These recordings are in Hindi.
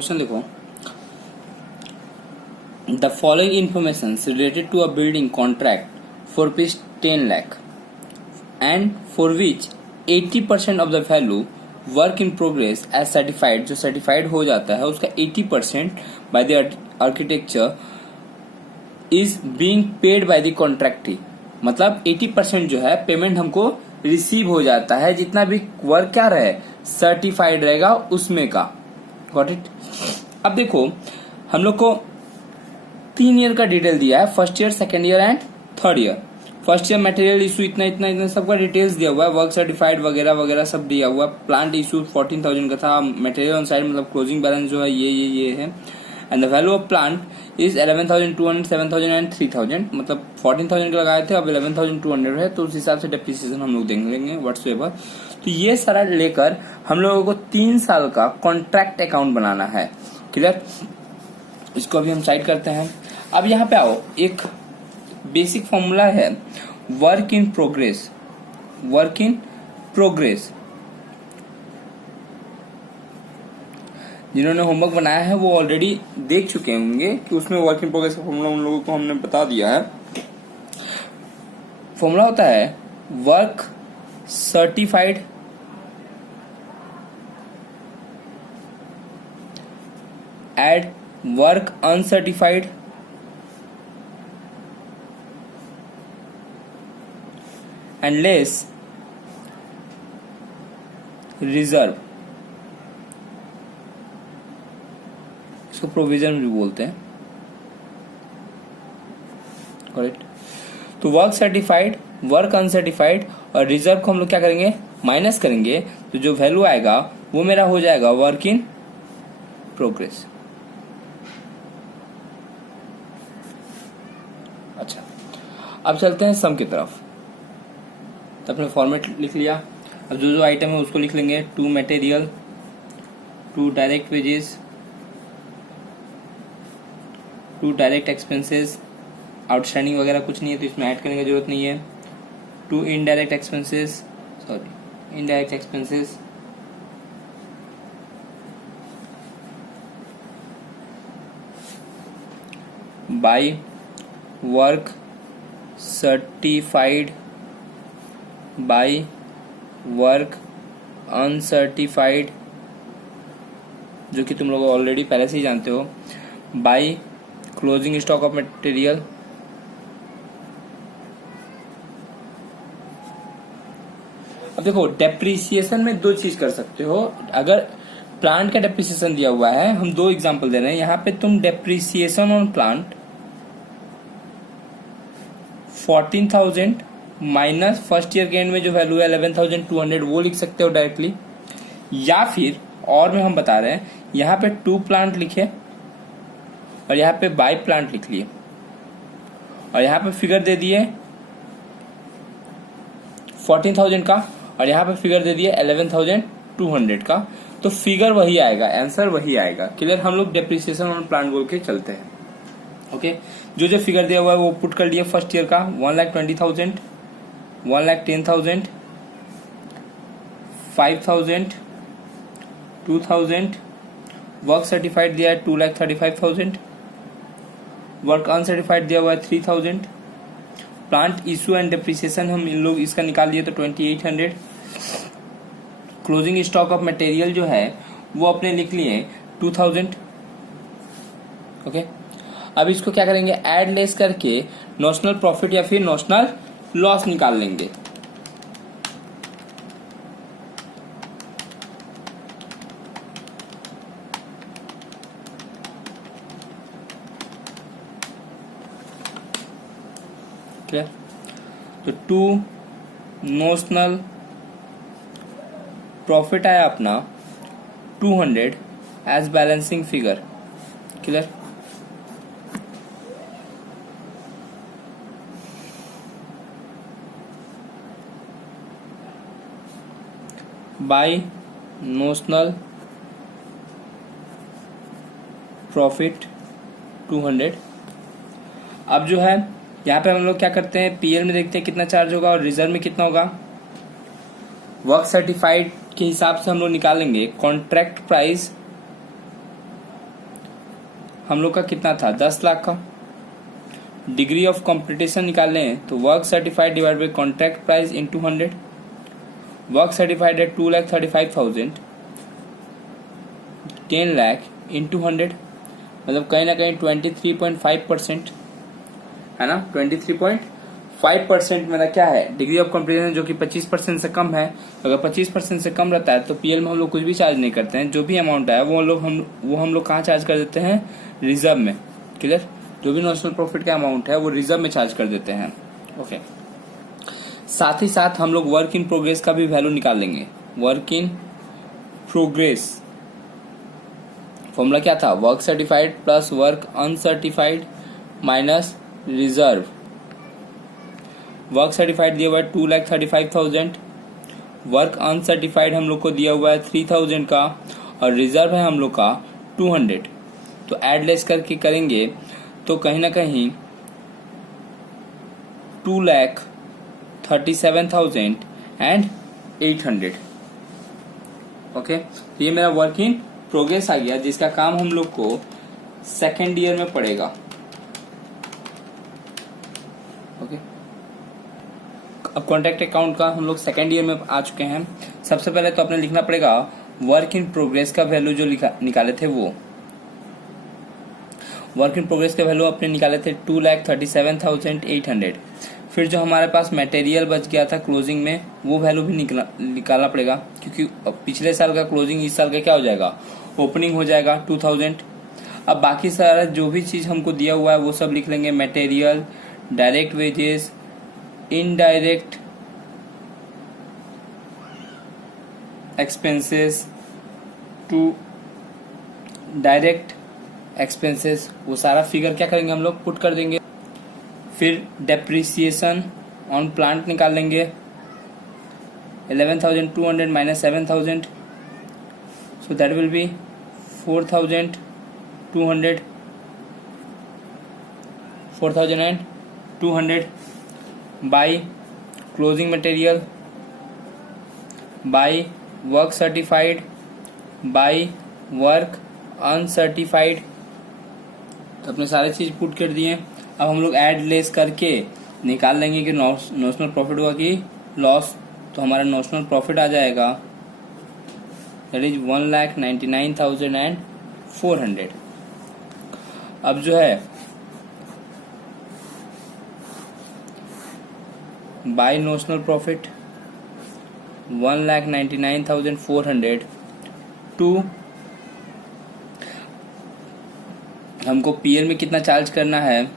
क्वेश्चन देखो, the following information related to a building contract for rupees 10 lakh and for which 80% of the value work in progress as certified, जो सर्टिफाइड हो जाता है उसका 80% by the architecture is being paid by the contractee. मतलब 80% जो है पेमेंट हमको रिसीव हो जाता है, जितना भी वर्क क्या रहे सर्टिफाइड रहेगा उसमें का। Got it. अब देखो हम लोग को 3 ईयर का डिटेल दिया है, first year, second year and third year. First year material issue इतना इतना इतना सबका डिटेल्स दिया हुआ है, वर्क सर्टिफाइड वगैरह वगैरह सब दिया हुआ है। प्लांट इशू 14,000 का था, मटेरियल ऑन साइड मतलब क्लोजिंग बैलेंस जो है ये है। And the value of plant is 11,200, 7,000 and 3,000। मतलब 14,000 का लगाए थे, अब 11,200 है, तो उस हिसाब से डेप्रिसिएशन हम लोग देख लेंगे व्हाट्सएवर। तो ये सारा लेकर हम लोगों को 3 साल का कॉन्ट्रैक्ट अकाउंट बनाना है। क्लियर। इसको अभी हम साइड करते हैं। अब यहाँ पे आओ, एक बेसिक फॉर्मूला है work in progress. Work in progress जिन्होंने होमवर्क बनाया है वो ऑलरेडी देख चुके होंगे कि उसमें वर्क इन प्रोग्रेस का फॉर्मूला उन लोगों को हमने बता दिया है। फॉर्मूला होता है work certified add work uncertified and less reserve. इसको प्रोविजन भी बोलते हैं। करेक्ट। तो वर्क सर्टिफाइड, वर्क अनसर्टिफाइड और रिजर्व को हम लोग क्या करेंगे, माइनस करेंगे, तो जो वैल्यू आएगा वो मेरा हो जाएगा वर्क इन प्रोग्रेस। अच्छा, अब चलते हैं सम की तरफ। तो अपने फॉर्मेट लिख लिया। अब जो जो आइटम है उसको लिख लेंगे। 2 material, 2 direct wages, 2 direct expenses, outstanding वगैरह कुछ नहीं है तो इसमें ऐड करने की जरूरत नहीं है। 2 indirect expenses, indirect expenses, by work certified by work uncertified, जो कि तुम लोग ऑलरेडी पहले से ही जानते हो। By closing stock of material, अब देखो डेप्रिसिएशन में 2 चीज कर सकते हो। अगर प्लांट का डेप्रिसिएशन दिया हुआ है, हम 2 एग्जांपल दे रहे हैं यहाँ पे। तुम depreciation on plant 14,000 minus first year के एंड में जो वैल्यू है 11,200 वो लिख सकते हो डायरेक्टली। या फिर और में हम बता रहे हैं यहाँ पे 2 प्लांट लिखे और यहाँ पे बाय प्लांट लिख लिए और यहाँ पे फिगर दे दिए 14,000 का और यहाँ पे फिगर दे दिए 11,200 का, तो फिगर वही आएगा, आंसर वही आएगा। क्लियर। हम लोग डेप्रिसिएशन ऑन प्लांट बोल के चलते हैं। ओके। जो जो फिगर दिया हुआ है वो पुट कर लिए। फर्स्ट ईयर का 1,20,000, 1,10,000, 5,000, 2,000। वर्क सर्टिफाइड दिया है 2,35,000, वर्क अनसर्टिफाइड दिया हुआ है 3,000। प्लांट इशू एंड डेप्रिसिएशन हम इन लोग इसका निकाल दिए तो 2,800। क्लोजिंग स्टॉक ऑफ मटेरियल जो है वो अपने लिख लिए 2,000। ओके। अब इसको क्या करेंगे, ऐड लेस करके नॉशनल प्रॉफिट या फिर नॉशनल लॉस निकाल लेंगे। क्लियर। तो 2 नॉशनल प्रॉफिट आया अपना 200 as balancing figure. Clear. By notional profit 200। अब जो है यहाँ पे हम लोग क्या करते हैं, पीएल में देखते हैं कितना चार्ज होगा और रिजर्व में कितना होगा। वर्क सर्टिफाइड के हिसाब से हम लोग निकालेंगे कॉन्ट्रैक्ट प्राइस हम लोग का कितना था, 10 लाख का। डिग्री ऑफ कॉम्पिटिशन निकालें तो work certified divide by contract price into 100। Work certified है 2,35,000, 10 लाख इंटू 100, मतलब कहीं ना कहीं 23.5% है ना। 23.5% मेरा क्या है, डिग्री ऑफ कॉम्पिटिशन, जो कि 25% से कम है। अगर 25% से कम रहता है तो पीएल में हम लोग कुछ भी चार्ज नहीं करते हैं। जो भी अमाउंट है वो हम लोग कहाँ चार्ज कर देते हैं, रिजर्व में। क्लियर, जो भी नॉशनल प्रॉफिट का अमाउंट है वो रिजर्व में चार्ज कर देते हैं। ओके, साथ ही साथ हम लोग वर्क इन प्रोग्रेस का भी वैल्यू निकाल लेंगे। वर्क इन प्रोग्रेस फॉर्मूला क्या था, work certified plus work uncertified minus reserve. Work certified दिया हुआ है 2,35,000, वर्क अनसर्टिफाइड हम लोग को दिया हुआ है 3,000 का, और रिजर्व है हम लोग का 200। तो एड लेस करके करेंगे तो कहीं ना कहीं 2,37,800। ओके, तो ये मेरा वर्क इन प्रोग्रेस आ गया, जिसका काम हम लोग को सेकेंड ईयर में पड़ेगा। ओके, अब कॉन्ट्रैक्ट अकाउंट का हम लोग सेकेंड ईयर में आ चुके हैं। सबसे पहले तो अपने लिखना पड़ेगा वर्क इन प्रोग्रेस का वैल्यू जो निकाले थे, वो वर्क इन प्रोग्रेस का वैल्यू अपने निकाले थे 2,37,800। फिर जो हमारे पास मटेरियल बच गया था क्लोजिंग में, वो वैल्यू भी निकालना पड़ेगा, क्योंकि पिछले साल का क्लोजिंग इस साल का क्या हो जाएगा, ओपनिंग हो जाएगा 2,000। अब बाकी सारा जो भी चीज हमको दिया हुआ है वो सब लिख लेंगे, material, direct wages, indirect expenses to direct expenses, वो सारा फिगर क्या करेंगे हम लोग, पुट कर देंगे। फिर डेप्रिसिएशन ऑन प्लांट निकाल लेंगे, 11,200 minus 7,000, so that will be 4,200 by closing material by work certified by work uncertified. तो अपने सारे चीज पुट कर दिए। अब हम लोग ऐड लेस करके निकाल लेंगे कि नॉशनल प्रॉफिट हुआ कि लॉस। तो हमारा नॉशनल प्रॉफिट आ जाएगा, दैट इज 1,99,400। अब जो है बाय नॉशनल प्रॉफिट 1,99,400 टू हमको पीएल में कितना चार्ज करना है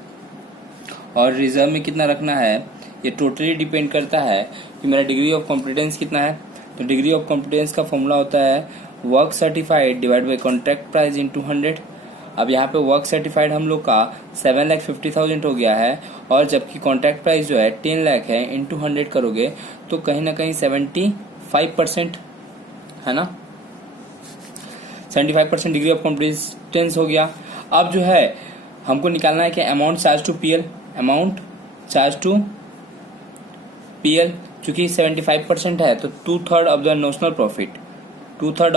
और रिजर्व में कितना रखना है, ये टोटली डिपेंड करता है कि मेरा डिग्री ऑफ कॉम्पिटेंस कितना है। तो डिग्री ऑफ कॉम्पिटेंस का फॉर्मूला होता है work certified divide by contract price into 100। अब यहाँ पे वर्क सर्टिफाइड हम लोग का 7,50,000 हो गया है, और जबकि कॉन्ट्रैक्ट प्राइस जो है 10 लाख है, इंटू 100 करोगे तो कहीं ना कहीं 75% है ना, 75% डिग्री ऑफ कॉम्पिटेंस हो गया। अब जो है हमको निकालना है कि amount charge to PL, amount charge to PL चूंकि 75% है तो 2/3 of the notional profit, 2/3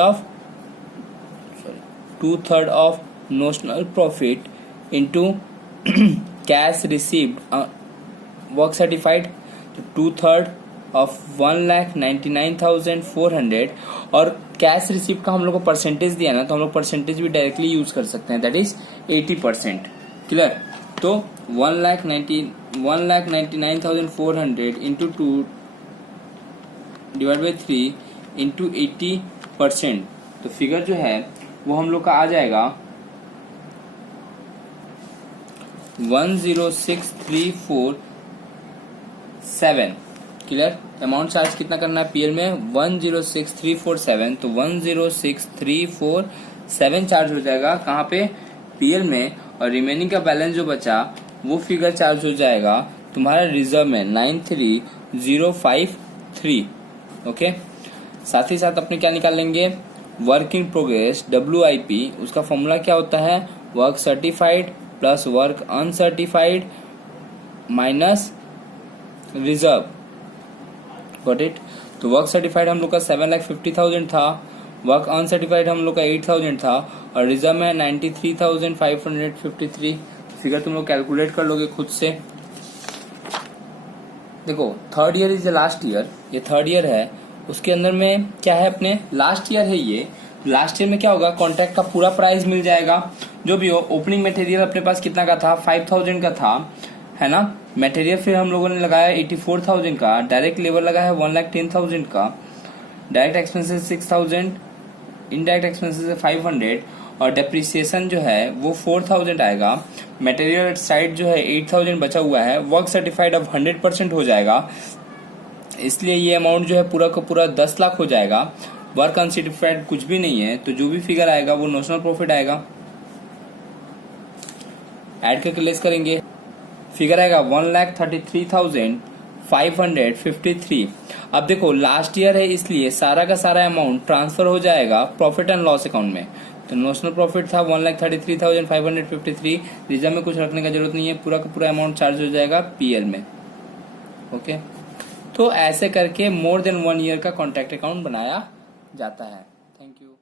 of notional profit into cash received work certified, तो 2/3 ऑफ 1,99,400। और कैश रिसीप्ट का हम लोग को परसेंटेज दिया ना, तो हम लोग परसेंटेज भी डायरेक्टली यूज कर सकते हैं, दैट इज 80%। क्लियर, तो 1,99,400 इंटू 2 डिवाइड बाई 3 इंटू 80%, तो फिगर जो है वो हम लोग का आ जाएगा 106,347। क्लियर, अमाउंट चार्ज कितना करना है पीएल में, 106,347। तो 106,347 चार्ज हो जाएगा कहाँ पे, पीएल में, और रिमेनिंग का बैलेंस जो बचा वो फिगर चार्ज हो जाएगा तुम्हारा रिजर्व में 93,053। ओके, साथ ही साथ अपने क्या निकाल लेंगे, वर्क इन प्रोग्रेस WIP, उसका फॉर्मूला क्या होता है, work certified plus work uncertified minus reserve. Got it. तो वर्क सर्टिफाइड हम लोग का 7,50,000 था, वर्क अनसर्टिफाइड हम लोग का 8000 था और रिजर्व में 93,553। फिगर तुम लोग कैलकुलेट कर लोगे खुद से। देखो third year is the last year, ये थर्ड ईयर है, उसके अंदर में क्या है, अपने लास्ट ईयर है ये। लास्ट ईयर में क्या होगा, कॉन्ट्रैक्ट का पूरा प्राइस मिल जाएगा जो भी हो। ओपनिंग मटेरियल अपने पास कितना का था, 5000 का था, है ना। मटेरियल फिर हम लोगों ने लगाया 84,000 का, डायरेक्ट लेबर लगा है 1,10,000 का, डायरेक्ट एक्सपेंसेस 6,000, इनडायरेक्ट एक्सपेंसेस 500 और डेप्रिसिएशन जो है वो 4,000 आएगा। मटेरियल साइड जो है 8,000 बचा हुआ है। वर्क सर्टिफाइड अब 100% हो जाएगा, इसलिए ये अमाउंट जो है पूरा का पूरा 10 लाख हो जाएगा। वर्क अनसर्टिफाइड कुछ भी नहीं है, तो जो भी फिगर आएगा वो नोशनल प्रॉफिट आएगा। ऐड करके लेस करेंगे, फिगर आएगा 1,33,553। अब देखो लास्ट ईयर है, इसलिए सारा का सारा अमाउंट ट्रांसफर हो जाएगा प्रॉफिट एंड लॉस अकाउंट में। तो नोशनल प्रॉफिट था 1,33,553। रिजर्व में कुछ रखने का जरूरत नहीं है, पूरा का पूरा अमाउंट चार्ज हो जाएगा पीएल में। ओके, तो ऐसे करके मोर देन 1 ईयर का कॉन्ट्रैक्ट अकाउंट बनाया जाता है। Thank you.